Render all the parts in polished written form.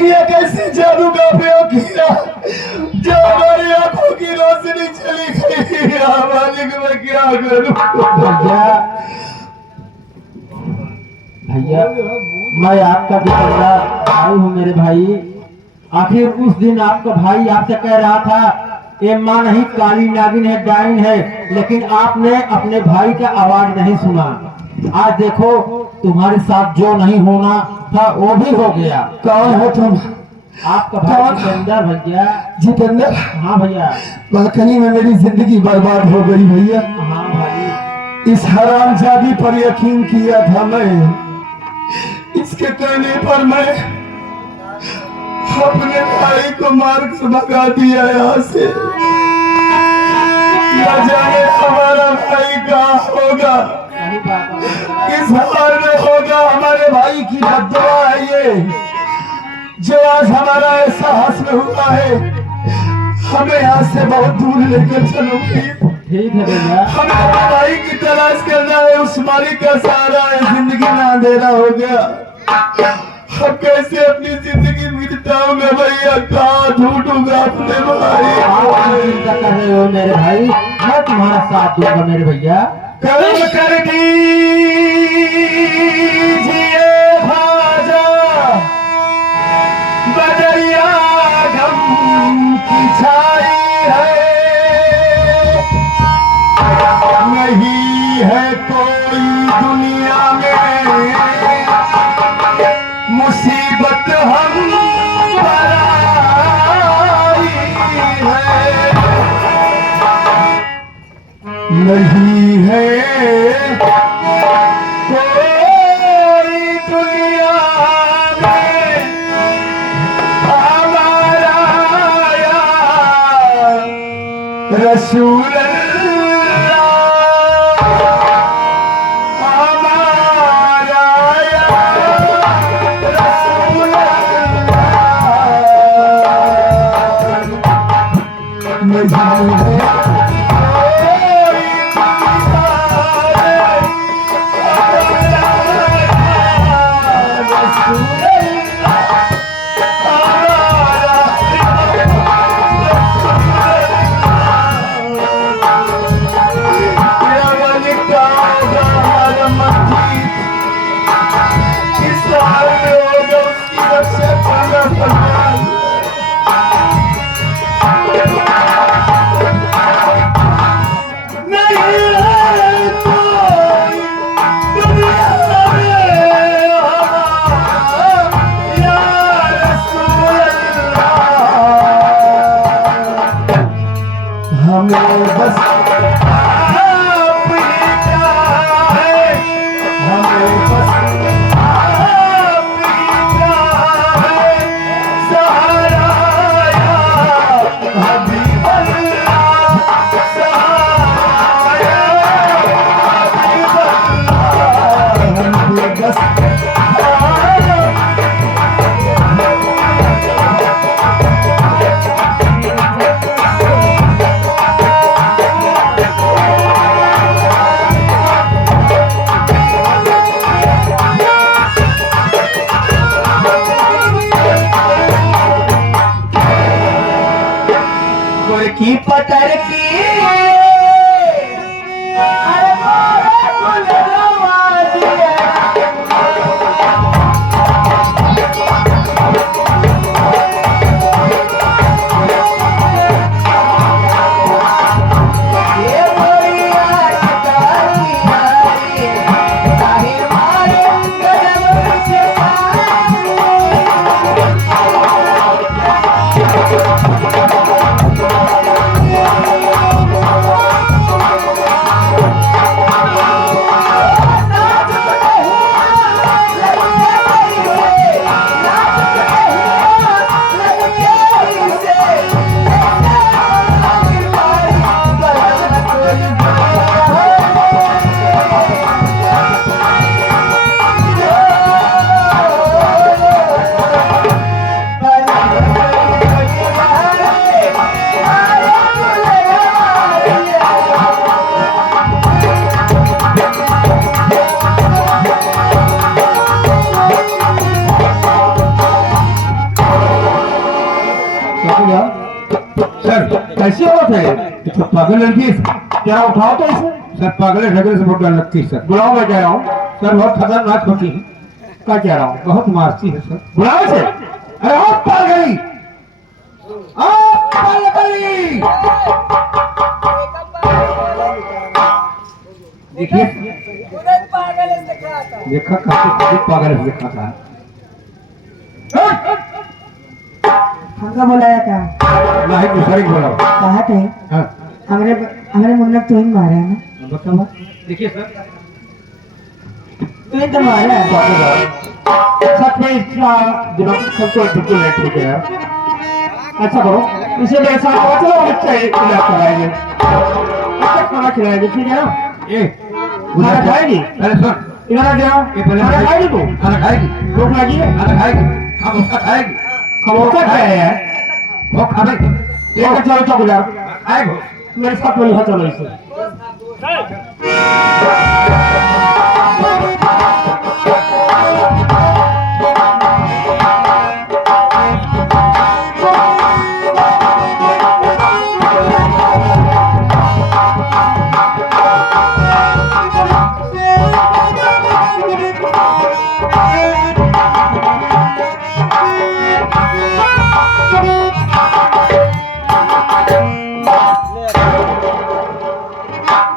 देखिए कैसे जादू का प्रयोग किया, जो हमारी आंखों की रोशनी चली गई। मालिक मैं क्या करूं? भैया मैं आपका दुकानदार भाई हूँ मेरे भाई। आखिर उस दिन आपका भाई आपसे कह रहा था ये माँ नहीं काली नागिन है, डाइन है, लेकिन आपने अपने भाई का आवाज नहीं सुना। आज देखो तुम्हारे साथ जो नहीं होना था वो भी हो गया। कौन हो तुम? आपका भाई जितेंद्र भैया। जितेंद्र? हाँ भैया। वाकई में मेरी जिंदगी बर्बाद हो गई भैया। हाँ भाई। इस हरामजादी पर यकीन किया था मैं, इसके कहने पर मैं अपने भाई को मार कर भगा दिया यहाँ से। न जाने हमारा भाई कहाँ होगा, किस हाल में होगा। हमारे भाई की बद्दुआ है ये, जो आज हमारा ऐसा हासिल हुआ है। हमें यहाँ से बहुत दूर लेकर चलोगी। ठीक है भैया। हमें अपने भाई की तलाश करना है, उस मालिक का सहारा है। जिंदगी में अंधेरा हो गया, अब कैसे अपनी जिंदगी बिताऊंगा भैया? कहाँ ढूंढूंगा अपने भाई? आप चिंता कर रहे हो मेरे भाई, मैं तुम्हारा साथ दूंगा मेरे भैया। कर्म कर दीजिए भाजा, बदरिया गम की छाई है, नहीं है कोई दुनिया में मुसीबत हम पर आई है, नहीं है कोई दुनिया में हमारा रसूल की पतर की कैसे होता है? ये तो पागल लड़की है सर। जरा उठाओ तो इसे। सर पागल ढगले से बहुत डर लगती है सर। बुलाओ, मैं कह रहा हूँ सर, बहुत खतरनाक होती है। क्या कह रहा हूँ, बहुत मारती है सर। बुलाओ इसे। अरे ओ पागली, ओ पागली। देखिए देखा काफी पागल है, देखा था। हमका बुलाया था। नहीं दूसरे को बुलाओ। कहा थे हाँ हमारे मुन्ना तो ही मारा है ना। बताओ। देखिए सर, तू ही तो मारा है। सच में इस दिनों सबको बिल्कुल नहीं ठीक है यार। अच्छा करो, इसे मेरे साथ आओ, चलो बच्चा इलाज कराएंगे, अच्छा खाना खिलाएंगे, ठीक है ना? ए खाना खाएगी? अरे सुन, इधर जाओ। खाना खाएगी तू? खाना खाएगी? भूख लगी है? खाना खाएगी, खामोखा खाएगी। खामोखा क्या है यार? वो खाएगी। लेकर चलो चौकीदार, आएगो मेरे साथ में, यहाँ चलो इसे।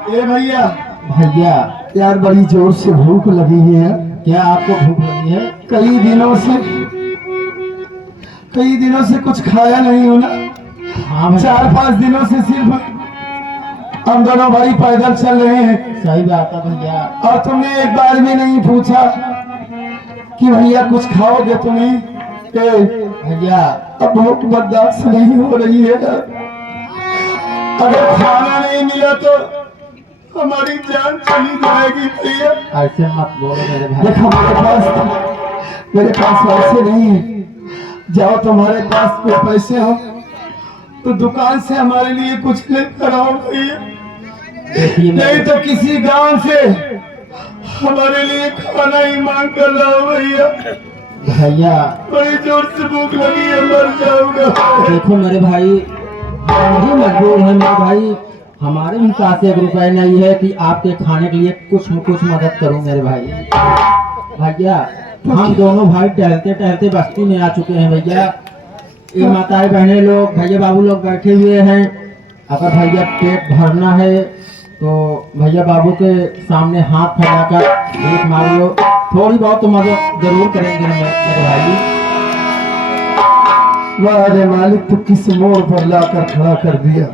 ए भैया, भैया यार बड़ी जोर से भूख लगी है। क्या आपको भूख लगी है? कई दिनों से कुछ खाया नहीं हो ना। हाँ भैया, 4-5 दिनों से सिर्फ हम दोनों भाई पैदल चल रहे हैं, सही बात है भैया। और तुमने एक बार भी नहीं पूछा कि भैया कुछ खाओगे तुम्हें? भैया अब भूख बर्दाश्त नहीं हो रही है। अगर खाना नहीं मिला तो हमारी जान चली जाएगी भैया। ऐसे मत बोलो मेरे भाई। देखो मेरे पास पैसे नहीं है। जाओ, तुम्हारे पास कोई पैसे हो तो दुकान से हमारे लिए कुछ लेकर आओ भैया। देखिए नहीं तो किसी गांव से हमारे लिए खाना ही मांग कर लाओ भैया। भैया, बड़ी जोर से भूख लगी है, मर जाऊंगा। देखो मेरे भाई, हम भी मजबूर हैं मेरे भाई। हमारे भी पास 1 रुपए नहीं है कि आपके खाने के लिए कुछ न कुछ मदद करूं मेरे भाई। भैया हम दोनों भाई टहलते टहलते बस्ती में आ चुके हैं भैया। ये माताएं बहनें लोग, भैया बाबू लोग बैठे हुए हैं। अगर भैया पेट भरना है तो भैया बाबू के सामने हाथ फैलाकर भीख मांग लो, थोड़ी बहुत तो मदद जरूर करेंगे मेरे भाई। वाह रे मालिक, तो किस मोड़ पर लाकर खड़ा कर दिया।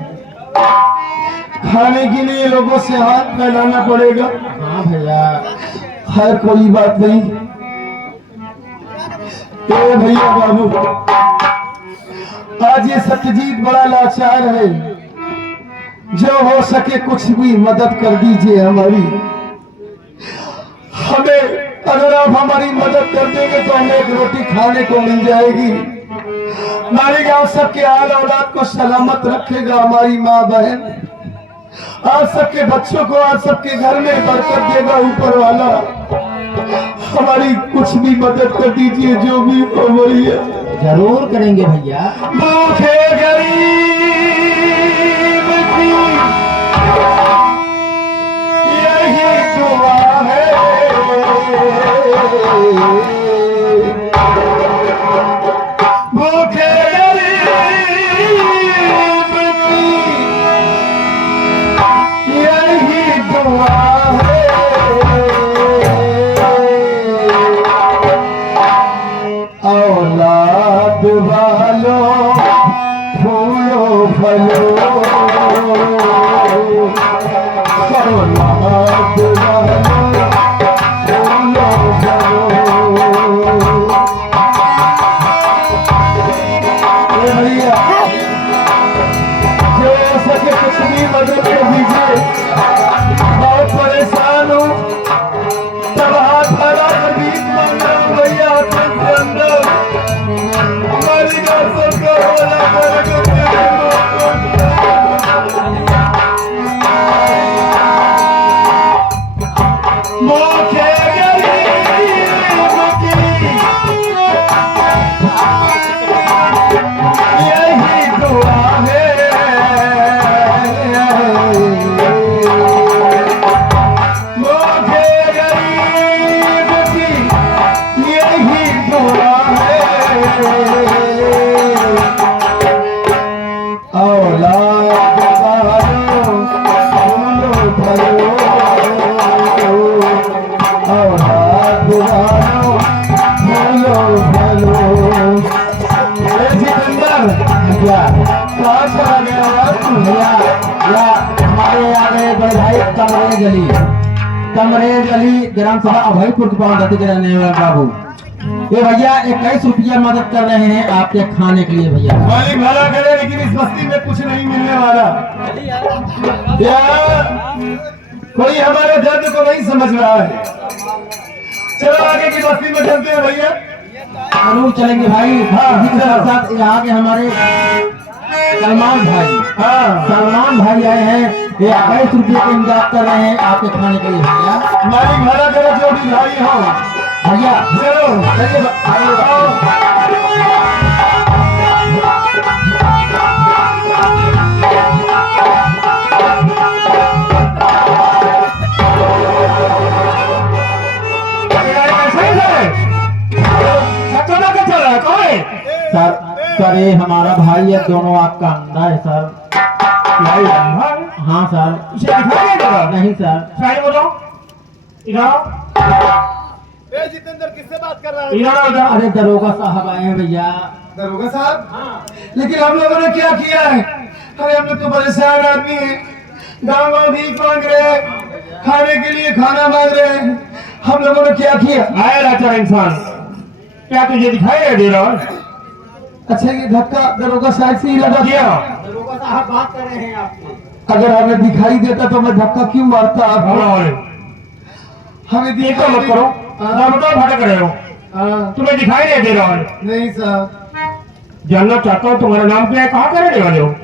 खाने के लिए लोगों से हाथ फैलाना पड़ेगा। हाँ भैया, खैर कोई बात नहीं। ए भैया बाबू, आज ये सत्यजीत बड़ा लाचार है। जो हो सके कुछ भी मदद कर दीजिए हमारी। हमें, अगर आप हमारी मदद कर देंगे तो हमें 1 रोटी खाने को मिल जाएगी। हमारे गांव सबके आल औलाद को सलामत रखेगा हमारी माँ बहन। आप सबके बच्चों को, आप सबके घर में बरकत देगा ऊपर वाला। हमारी कुछ भी मदद कर दीजिए, जो भी हो भैया। जरूर करेंगे भैया। भूखे गरीब की यही दुआ है। भूखे गरीब की यही दुआ है। औलाद वालों फूलो फलो, औलाद वालों फूलो फलो। भैया जो हो सके कुछ भी मदद कर दीजिए। बहुत परेशान हूँ, तब हाथ फैला कर भीख मांग रहा हूँ भैया। आपके अंदर हमारी गाँव सबका भला करेगा। भूखे गरीब की यही दुआ है। भैया कहाँ चला गया यार तू? भैया या हमारे आ गए बड़े भाई कमरे गली ग्राम सभा अभयपुर के पावन धरती के रहने वाले बाबू। ये भैया 21 रुपया मदद कर रहे हैं आपके खाने के लिए भैया। मालिक भला करे, लेकिन इस बस्ती में कुछ नहीं मिलने वाला यार। कोई हमारे दर्द को नहीं समझ रहा है। चलो आगे की बस्ती में चलते हैं भैया। जरूर चलेंगे भाई। हाँ इसी के साथ साथ यहाँ के हमारे सलमान भाई, हाँ सलमान भाई आए हैं, ये 21 रुपये का इमदाद कर रहे हैं आपके खाने के लिए भैया। मालिक भला करे, जो भी भाई हो भैया चलो चलिए भाई आओ। सर ये हमारा भाई है, दोनों आपका अंडा है सर। हाँ सर। उसे दिखाई नहीं देगा? नहीं सर। साइड हो जाओ, इधर जितेंद्र किससे बात कर रहा है? इधर आओ, इधर। अरे दरोगा साहब आए हैं भैया। दरोगा साहब, लेकिन हम लोगों ने क्या किया है? अरे हम लोग तो परेशान आदमी हैं, गाँव गाँव भीख मांग रहे हैं, खाने के लिए खाना मांग रहे हैं। हम लोगों ने क्या किया? आए लाचार इंसान, क्या तुझे दिखाई नहीं दे रहा है? अच्छा ये धक्का दरोगा साहब से ही लगा दिया। दरोगा साहब बात कर रहे हैं आपसे। अगर हमें दिखाई देता तो मैं धक्का क्यों मारता आपको? हमें ये तो मत करो, दरवाजा भटक रहे हो, हाँ, तुम्हें दिखाई नहीं दे रहा है। नहीं साहब, जानना चाहता हूँ तुम्हारा नाम क्या है, कहाँ का रहने वाले हो?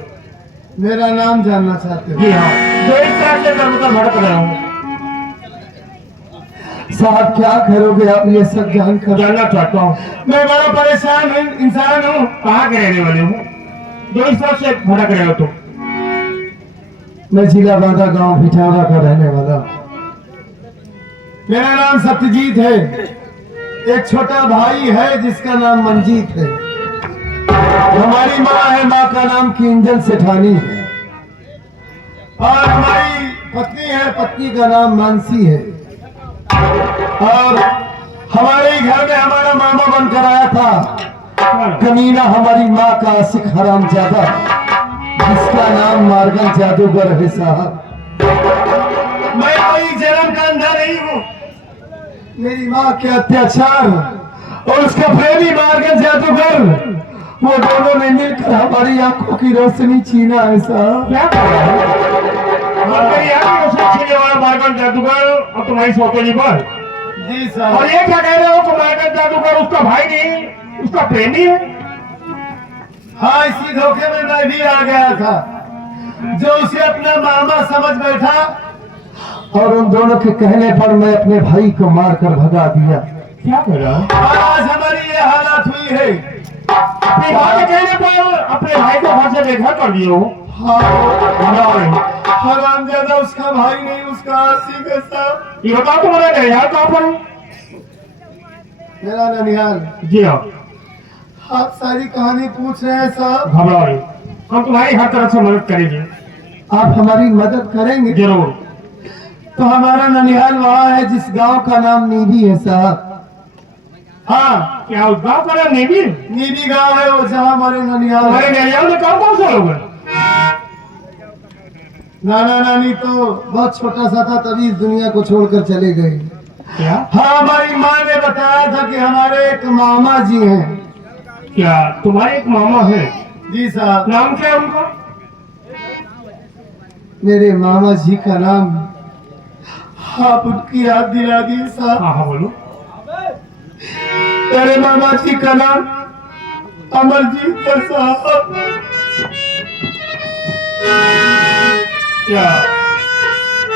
मेरा नाम जानना चाहते हो? जी हाँ, जो इस तरह से दरवाजा भटक रहे हो, साहब क्या करोगे आप ये सब जानकर? जानना चाहता हूँ। मैं बड़ा परेशान इंसान हूँ। कहाँ के रहने वाले हो जो इस तरह से भटक रहे हो तुम? मैं जिला बांदा गांव भिठारा का रहने वाला हूँ। मेरा नाम सत्यजीत है। एक छोटा भाई है जिसका नाम मंजीत है। हमारी माँ है, माँ का नाम किंजल सेठानी है। और हमारी पत्नी है, पत्नी का नाम मानसी है। और हमारे घर में हमारा मामा बनकर आया था कमीना, हमारी माँ का आशिक हरामजादा, जिसका नाम मार्गन जादूगर है साहब। मैं कोई जन्म का अंधा नहीं हूँ। मेरी माँ के अत्याचार और उसका प्रेमी मार्गन जादूगर, वो दोनों ने मिलकर हमारी आंखों की रोशनी छीना है साहब। क्या कर रहे हो? और मेरी आंखें रोशनी छीनने वाला मार्गन जादूगर और तुम्हारी सौतेली पर? जी और साहब। ये क्या कह रहे हो कि मार्गन जादूगर उसका भाई नहीं, उसका प्रेमी है? हाँ, इसी धोखे में मैं भी आ गया था, जो उसे अपना मामा समझ बैठा, और उन दोनों के कहने पर मैं अपने भाई को मारकर भगा दिया। क्या कर रहा है? और आज हमारी ये हालत हुई है। अपने भाई के कहने पर अपने भाई को घर से बेघर कर दिए हो? हाँ, बताओ, हरामजादा उसका भाई नहीं, उसका आशिक है साहब। ये बताओ तुम्हारा ननिहाल कहाँ पर है? मेरा ननिहाल। जी हाँ, आप सारी कहानी पूछ रहे हैं साहब। घबराओ नहीं, हम तुम्हारी हर तरफ से मदद करेंगे। आप हमारी मदद करेंगे? जरूर। तो हमारा ननिहाल वहाँ है जिस गांव का नाम नीबी है साहब। हाँ, क्या उस गाँव का नाम नेवी? नीबी गांव है वो, जहाँ हमारे ननिहाल हमारे है। ननिहाल में कौन से लोग हैं? नाना नानी तो बहुत छोटा सा था, तभी इस दुनिया को छोड़कर चले गए। क्या? हाँ, हमारी माँ ने बताया था कि हमारे एक मामा जी हैं। क्या तुम्हारे एक मामा है? जी साहब। नाम क्या है उनका? मेरे मामा जी का नाम, आप उनकी याद दिला दिए साहब। हाँ हाँ बोलो। मेरे मामा जी का नाम अमरजीत है साहब। क्या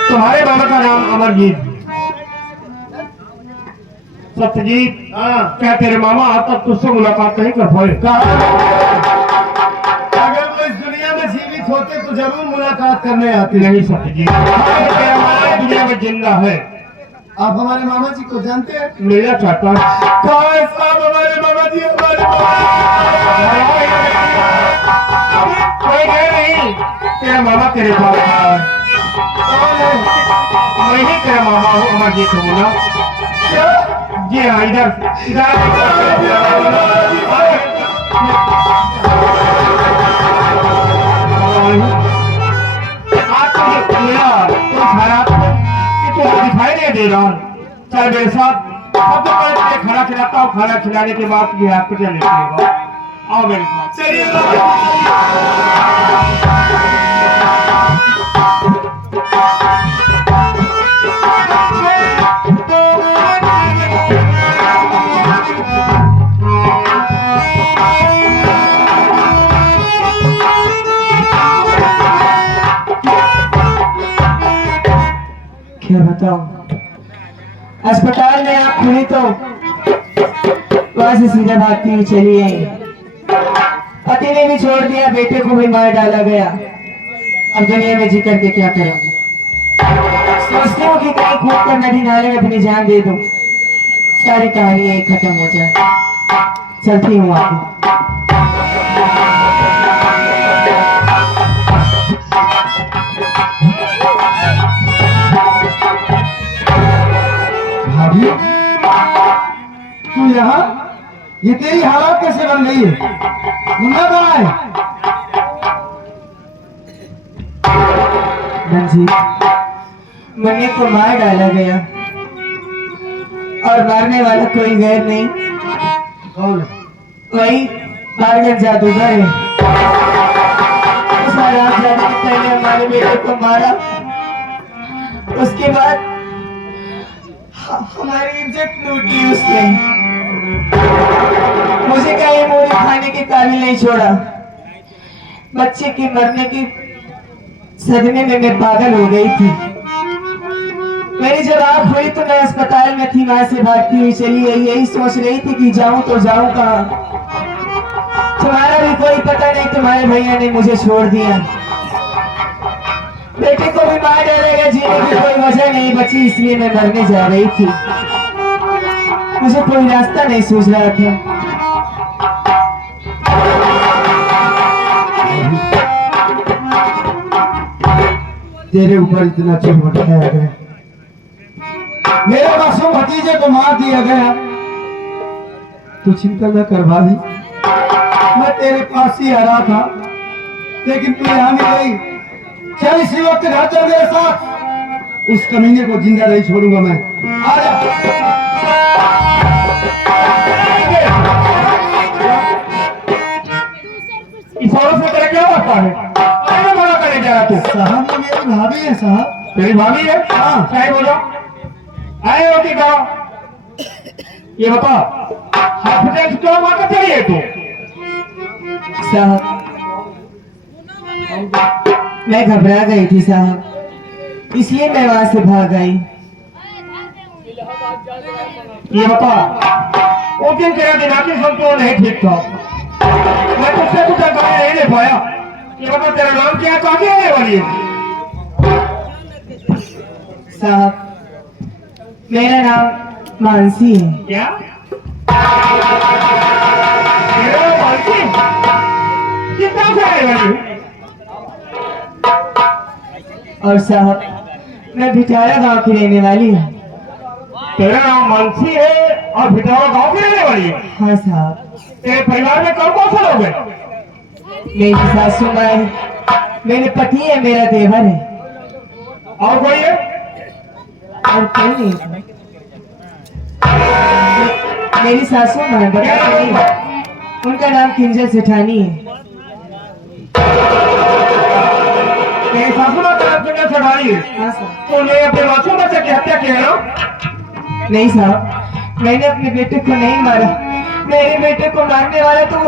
तुम्हारे मामा का नाम अमरजीत? सत्यजीत, हाँ, क्या तेरे मामा आज तक तुझसे मुलाकात नहीं कर पाए? अगर वो इस दुनिया में जीवित होते तो जरूर मुलाकात करने आते। नहीं सत्यजीत, तेरा मामा दुनिया में जिंदा है। आप हमारे मामा जी को जानते हैं? मिलना चाहता है? कहाँ है साहब हमारे मामा जी? हमारे कोई गए नहीं, तेरा मामा तेरे पास खड़ा है। मैं ही तेरा मामा हूँ अमरजीत हूँ ना। जी हाँ, इधर इधर। मेरे साथ। अब तो पहले तुझे खाना खिलाता हूँ, खाना खिलाने के बाद तुझे हॉस्पिटल लेके जाऊंगा। आओ मेरे साथ। चलिए क्या बताऊं, अस्पताल में आप खुली तो वहां से सीधा भागती हुई चली आई। पति ने भी छोड़ दिया, बेटे को भी मार डाला गया। अब दुनिया में जी करके क्या करूंगी? सोचती हूँ कि कहीं कूद कर नदी नाले में अपनी जान दे दूं, सारी कहानी यही खत्म हो जाए। चलती हूँ आगे। भाभी तू यहाँ, ये तेरी हालत कैसे बन गई है? मुन्ना कहाँ है? मंजीत, मुन्ने को मार डाला गया और मारने वाला कोई गैर नहीं, कौन है? वही पागल जादूगर है। उस हरामजादे ने पहले हमारे बेटे को मारा, उसके बाद हमारी इज्जत लूटी उसने। मुझे कहीं मूली खाने के काबिल नहीं छोड़ा। बच्चे के मरने की सदमे में मैं पागल हो गई थी। मेरी जब आँख हुई तो मैं अस्पताल में थी, वहां से भागती हुई चली आई। यही सोच रही थी कि जाऊं तो जाऊं कहाँ। तुम्हारा भी कोई पता नहीं, तुम्हारे भैया ने मुझे छोड़ दिया। बेटे को भी मार डालेगा, जीने की कोई वजह नहीं बची, इसलिए मैं मरने जा रही थी। मुझे कोई रास्ता नहीं सूझ रहा था। तेरे ऊपर इतना जुर्म ढाया गया, मेरे मासूम भतीजे को मार दिया गया। तू चिंता न कर भाभी, मैं तेरे पास ही आ रहा था, लेकिन तू यहाँ नहीं गई। चल इसी वक्त घर चल मेरे साथ, उस कमीने को जिंदा नहीं छोड़ूंगा मैं। आ जा। इस औरत से तेरा क्या वास्ता है? अरे मना करने जा रहा तू। साहब ये मेरी भाभी है साहब। तेरी भाभी है? हाँ। चाहे बोलो आए हो कि कहो, ये बता हॉस्पिटल से क्यों वापस चली है तू? साहब, मैं घबरा गई थी साहब, इसलिए मैं वहां से भाग आई। ये बता उस दिन तेरा दिमागी संतुलन नहीं ठीक था, मैं तुझसे कुछ जानकारी नहीं ले पाया। ये बता तेरा नाम क्या है, कहाँ की रहने वाली है? साहब, मेरा नाम मानसी है। क्या तेरा नाम मानसी? कितना से रहने वाली है? और साहब, मैं भिटारा गांव की रहने वाली हूँ। तेरा नाम मानसी है और भिटावा गांव की रहने वाली है? हाँ साहब। तेरे परिवार में कौन कौन से लोग हैं? मेरी सासू माँ है, मेरे पति है, मेरा देवर है, और कोई है? और कोई नहीं। मेरी सासू माँ है, बता तो नहीं। उनका नाम किंजल सेठानी है। तेरी सासू माँ का नाम किंजल सेठानी है? हाँ साहब। तो ने अपने मासूम बच्चे की हत्या की है ना? नहीं साहब, मैंने अपने बेटे को नहीं मारा। मेरे बेटे को मारने वाला तो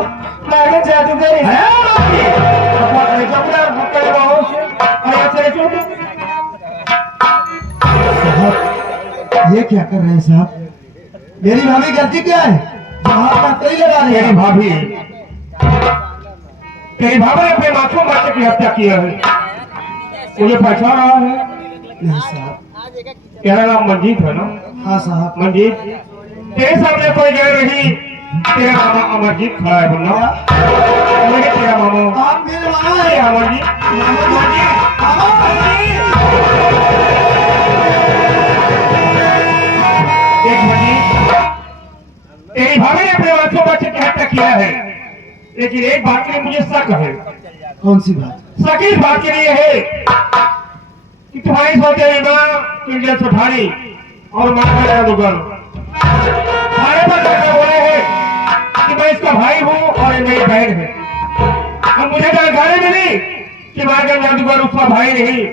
पागल जादूगर है। साहब ये क्या कर रहे हैं साहब? मेरी भाभी गलती क्या है? हाथ में कई लगा रहे तेरी हैं। भाभी ने अपने मासूम बच्चे की हत्या की है, मुझे पहचान रहा है? नहीं साहब। तेरा नाम मंजीत है ना? हाँ साहब। मंजीत, तेरे सामने कोई गैर नहीं, तेरा मामा अमरजीत खड़ा है बोलना। मैं तेरा मामा। आप मेरे मामा अरे हैं। अमरजीत, देख मंजीत, तेरी भाभी ने अपने मासूम बच्चे की हत्या किया है, लेकिन एक बात के लिए मुझे शक है। कौन सी बात? शक इस बात के लिए है कि तुम्हारी सौतेली माँ किंजल सेठानी और मांगा जादूगर थाने पर जाकर बोले हैं कि मैं इसका भाई हूँ और ये मेरी बहन है। अब मुझे जानकारी मिली कि मांगा जादूगर उसका भाई नहीं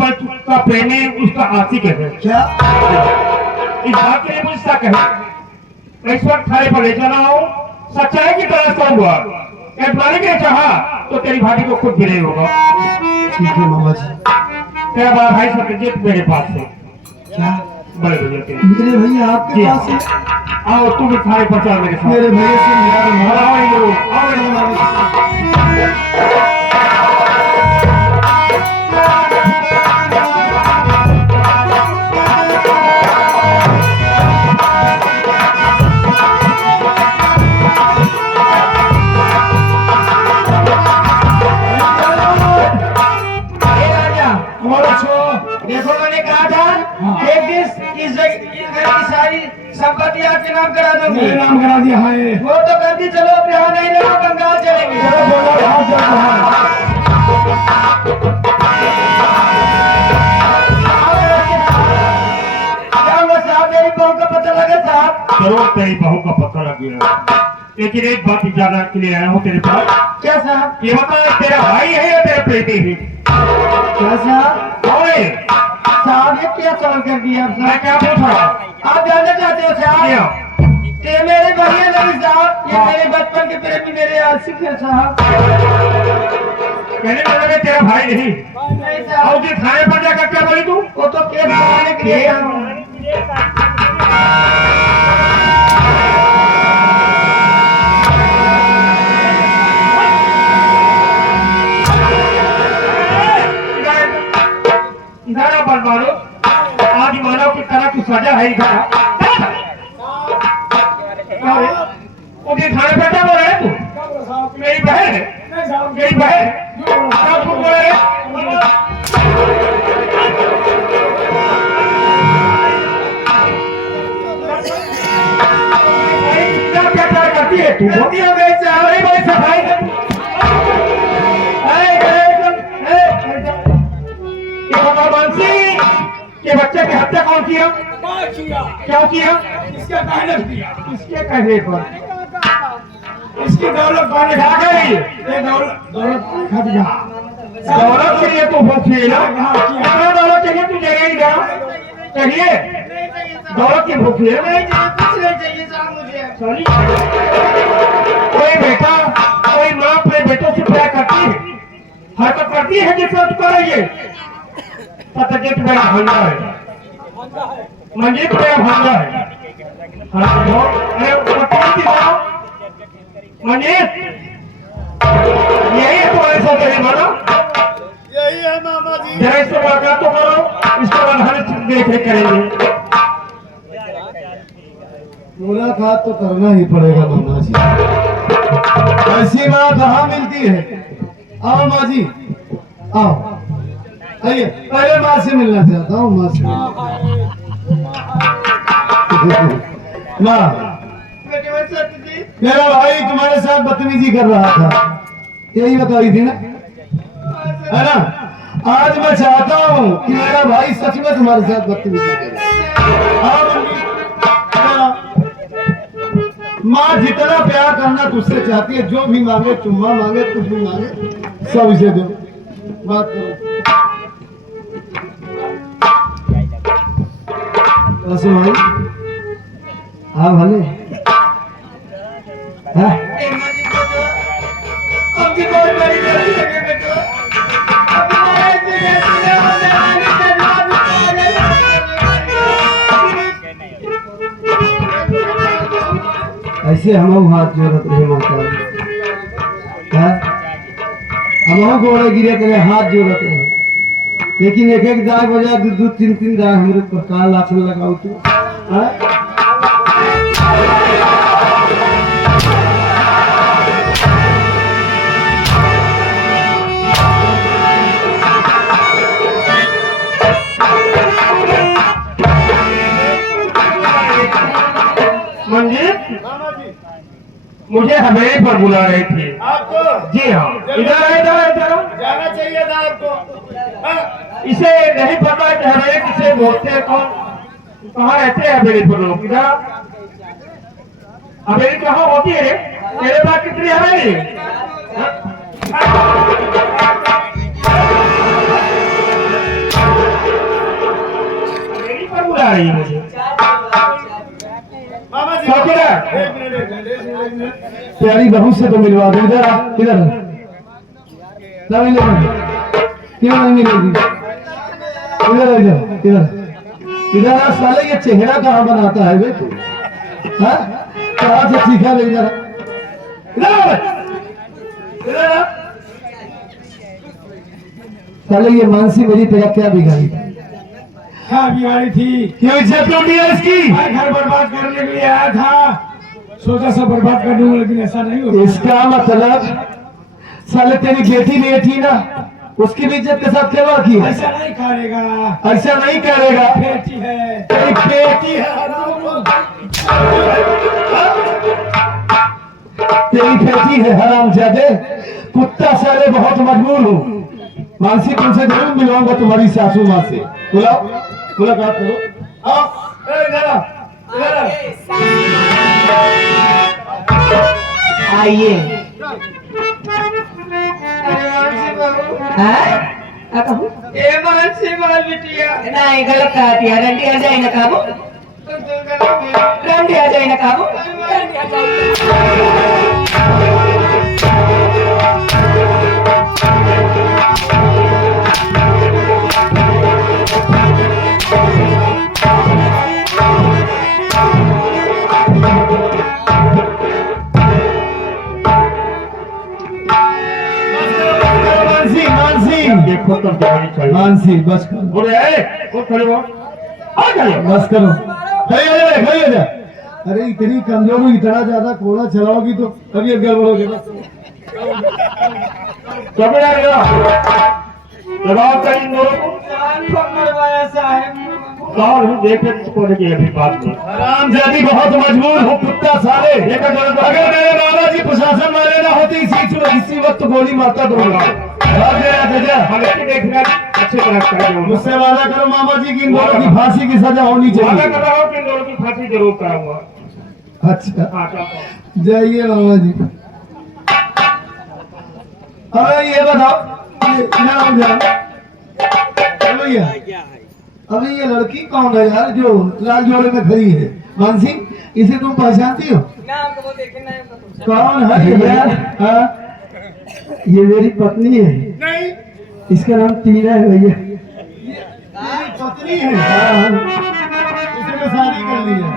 बल्कि उसका प्रेमी, उसका आशिक है। क्या? इस बात के लिए मुझे शक है। मैं इस वक्त थाने पर ले चला हूँ, सच्चाई की तलाश करूंगा। मालिक ने चाहा तो तेरी भाभी को खुद भी नहीं होगा। ठीक है मामा जी। तेरा बड़ा भाई सत्यजीत मेरे पास है। क्या? बड़े भैया के मेरे भैया आपके जी पास है? आओ तुम भी थाने पर चल मेरे साथ। मेरे भैया से मिला दो मामा। आओ ये लोग, आओ ये लोग। देखो मैंने कहा था एक दिन इस घर की सारी संपत्ति आपके नाम करा दूंगी। मेरे नाम करा दिया है। वो तो कर दी, चलो अब यहाँ नहीं रहो, बंगाल चलेंगे। चलो बोलो कहाँ से कहाँ? जाऊंगा साहब, मेरी बहू का पता लगा साहब। जरूर तेरी बहू का पता लग गया, लेकिन एक बात जानने के लिए आया हूँ तेरे पास। क्या साहब? ये बता तेरा भाई है या तेरा बेटी है? क्या साहब? कौन है? साहब ये क्या सवाल कर दिया आप मैं साहब? क्या पूछ रहा हूँ? आप जानना चाहते हो साहब? क्या? ये मेरे भैया नहीं साहब, ये हाँ। मेरे बचपन के प्रेमी, मेरे आशिक है साहब। कहने मतलब है तेरा भाई नहीं। नहीं साहब, और जी थाने पर जाकर क्या बोली तू? वो तो केस बनाने के लिए आया हूँ। इधर आ बलवानो, आज मानव की तरह की सजा है इधर आ। क्या रे? मुझे थाने पर क्या बोल रहा है तू? मेरी बहन है, मेरी बहन क्या तू बोल रहे? क्या क्या प्यार करती है तू? गलती हो गई साहब। बड़ी बड़ी सफाई कर। ये बता बंसी, ये बच्चे की हत्या कौन किया? क्यों किया? इसका मेहनत किया। इसके कहने पर इसकी दौलत पाने क्या गई? ये दौलत खा दिया। दौलत के लिए तो भूखी है ना? इतना दौलत चाहिए तू जगह ही जा चाहिए, दौलत की भूखी है। नहीं चाहिए, कुछ नहीं चाहिए साहब मुझे। सॉरी, कोई बेटा कोई माँ अपने बेटों से प्यार करती है, हरकत करती है जिससे उसको रहिए। सत्यजीत मेरा भांजा है, मंजीत मेरा भांजा है। अरे पत्नी जाओ मंजीत, यही है तुम्हारे साथ तेरी माना? यही है मामा जी। जरा इससे मुलाकात तो करो, इसके बाद हर देख रेख करेंगे। मुलाकात तो करना ही पड़ेगा मामा जी। ऐसी माँ कहाँ मिलती है? आओ माँ जी, आओ आइए। पहले माँ से मिलना चाहता हूँ, माँ से। माँ, मेरा भाई तुम्हारे साथ बदतमीजी कर रहा था, यही बताई थी ना, है ना? आज मैं चाहता हूँ कि मेरा भाई सच में तुम्हारे साथ बदतमीजी करे। हाँ माँ, जितना प्यार करना तुझसे चाहती है, जो भी मांगे, चुम्मा मांगे, कुछ भी मांगे, सब इसे दो। बात करो। कैसे भाई? हाँ भले। हाँ? आपकी बहुत बड़ी गलती है बेटो। ऐसे हम हाथ जोड़त रहे माता, हम गोड़े गिरे करे हाथ जोड़त रहे, लेकिन एक एक दाग बजा, दो दो तीन तीन दाग हमरे पर का लाख लगाओ तू। मंजीत, मुझे हवेली पर बुला रही थी। आपको? जी हाँ, इधर है, इधर है, इधर है। जाना चाहिए था आपको। इसे नहीं पता कि हवेली किसे बोलते हैं, कौन कहाँ रहते हैं हवेली पर लोग? इधर हवेली कहाँ होती है रे? तेरे पास कितनी हवेली है? हवेली पर बुला रही है मुझे। चौकीदार, प्यारी बहू से तो मिलवा दो। इधर आ, इधर ना मिलेगी, क्यों नहीं मिलेगी? इधर इधर इधर इधर आ साले, ये चेहरा कहाँ बनाता है बे तू? हाँ, कहाँ से सीखा रे? इधर इधर आ। साले ये मानसी मेरी तेरा क्या बिगाड़ी? क्या बिगाड़ी थी? क्यों इज्जत लूटी है इसकी? मैं घर बर्बाद करने के लिए आया था, सोचा सब बर्बाद कर दूंगा, लेकिन ऐसा नहीं होता। इसका मतलब साले तेरी बेटी बेटी ना, उसकी भी इज्जत के साथ खेलवा की है। ऐसा नहीं करेगा, ऐसा नहीं करेगा। बेटी है, तेरी बेटी है, तेरी बेटी है हरामजादे, कुत्ता साले, बहुत मजबूर हूँ। मानसी तुमसे जरूर मिलवाऊंगा, तुम्हारी सासू माँ से। बुलाओ, मुलाकात करो। आओ, इधर आओ, इधर आओ। आइए। नहीं, गलत कहा दिया। रंडी आ जाए ना काबू, रंडी आ जाए ना काबू। मानसी, मानसी, देखो तब जवानी चाहिए। मानसी, बस करो, बोले वो खड़े हो, आ जाइए। बस करो। खड़ी हो जा, खड़ी हो जा। अरे इतनी कमजोर हूँ, इतना ज्यादा कोड़ा चलाओगी तो तबीयत गड़बड़ हो जाएगा। चौकीदार लगाओ कर इन दोनों को। कौन हूँ देखे तुमको लगी अभी बात में। हरामजादी, बहुत मजबूर हूँ, कुत्ता साले। अगर मेरे बाबा जी प्रशासन वाले ना होते, इसी वक्त गोली मारता दूंगा। हमें देखना अच्छी तरह कर दो। मुझसे वादा करो मामा जी की इन दोनों की फांसी की सजा होनी वादा चाहिए। कर रहा हूँ कि इन दोनों की फांसी जरूर कराऊंगा। अच्छा, हाँ चलो। जाइए मामा जी। अरे ये बताओ, ये इधर जाओ। चलो अभी ये लड़की कौन है यार, जो लाल जोड़े में खड़ी है? मानसी, इसे तुम पहचानती हो? कौन है ये यार? हाँ? ये मेरी पत्नी है। नहीं, इसका नाम टीना है भैया। पत्नी है? हाँ, इसने शादी कर ली है।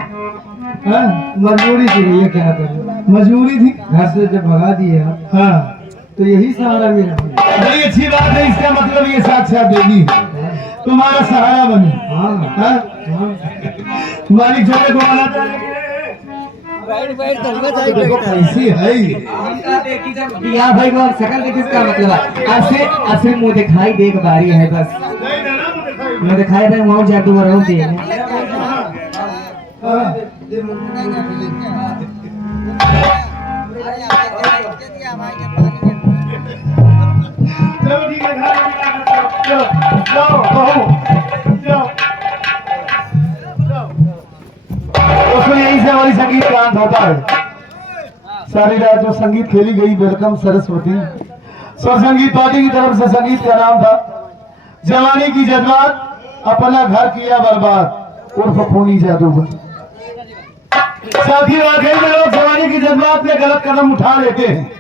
हाँ, मजबूरी थी भैया, क्या करें, मजबूरी थी। घर से जब भगा दिए आप, हाँ, तो यही सहारा मेरा। बड़ी अच्छी बात है, इसका मतलब ये साक्षात देवी तुम्हारा सहारा बनी। हाँ, मालिक जोड़े को आना देखो कैसी है ये। या भाई वो शकल देख, इसका मतलब अब सिर्फ मुंह दिखाई देख बारी है बस। मुंह दिखाई भाई वहाँ जादू में रहते हैं। चलो ठीक है, चलो जाओ बहू, जाओ। उसमें यही से हमारी संगीत का अंत होता है। सारी रात जो संगीत खेली गई, वेलकम सरस्वती। स्वर संगीत पार्टी की तरफ से संगीत का नाम था जवानी की जज्बात, अपना घर किया बर्बाद, उर्फ खूनी जादूगर। साथी लोग जवानी की जज्बात में गलत कदम उठा लेते हैं,